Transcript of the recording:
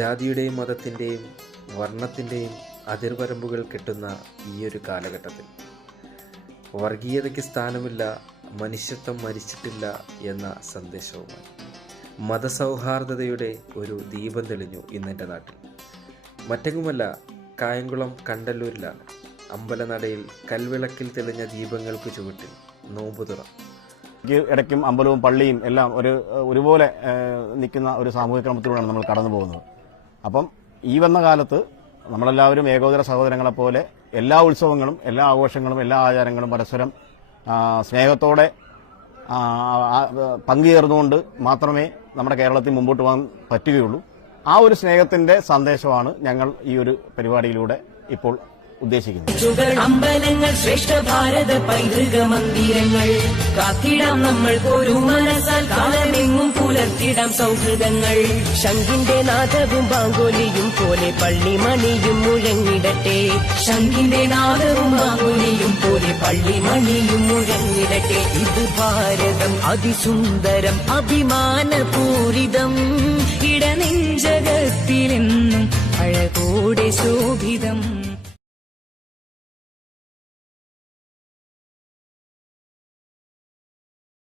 ജാതിയുടെയും മതത്തിൻ്റെയും വർണ്ണത്തിൻ്റെയും അതിർവരമ്പുകൾ കെട്ടുന്ന ഈയൊരു കാലഘട്ടത്തിൽ വർഗീയതയ്ക്ക് സ്ഥാനമില്ല, മനുഷ്യത്വം മരിച്ചിട്ടില്ല എന്ന സന്ദേശവുമായി മതസൗഹാർദ്ദതയുടെ ഒരു ദീപം തെളിഞ്ഞു ഇന്നെൻ്റെ നാട്ടിൽ. മറ്റെങ്ങുമല്ല, കായംകുളം കണ്ടല്ലൂരിലാണ്. അമ്പലനടയിൽ കൽവിളക്കിൽ തെളിഞ്ഞ ദീപങ്ങൾക്ക് ചുവട്ടിൽ നോമ്പ് തുറ. ഇടയ്ക്കും അമ്പലവും പള്ളിയും എല്ലാം ഒരുപോലെ നിൽക്കുന്ന ഒരു സാമൂഹിക ക്രമത്തിലൂടെയാണ് നമ്മൾ കടന്നു പോകുന്നത്. അപ്പം ഈ വന്ന കാലത്ത് നമ്മളെല്ലാവരും ഏകോദര സഹോദരങ്ങളെപ്പോലെ എല്ലാ ഉത്സവങ്ങളും, എല്ലാ ആഘോഷങ്ങളും, എല്ലാ ആചാരങ്ങളും പരസ്പരം സ്നേഹത്തോടെ പങ്കുചേർന്നുകൊണ്ട് മാത്രമേ നമ്മുടെ കേരളത്തിൽ മുമ്പോട്ട് പോകാൻ പറ്റുകയുള്ളൂ. ആ ഒരു സ്നേഹത്തിന്റെ സന്ദേശമാണ് ഞങ്ങൾ ഈ ഒരു പരിപാടിയിലൂടെ ഇപ്പോൾ ഉദ്ദേശിക്കുന്നത്. അമ്പലങ്ങൾ ശ്രേഷ്ഠ ഭാരത പൈതൃക മന്ദിരങ്ങൾ കാത്തിടാം നമ്മൾ ഒരു മനസ്സാൽ കാലമെങ്ങും പുലർത്തിടാം സൗഹൃദങ്ങൾ. ശംഖിന്റെ നാദവും ബാങ്കോലിയും പോലെ പള്ളിമണിയും മുഴങ്ങിടട്ടെ. ശംഖിന്റെ നാദവും ബാങ്കോലിയും പോലെ പള്ളിമണിയും മുഴങ്ങിടട്ടെ. ഇത് ഭാരതം അതിസുന്ദരം അഭിമാനപൂരിതം. ഇടനെഞ്ചകത്തിലെന്നും അഴകോടെ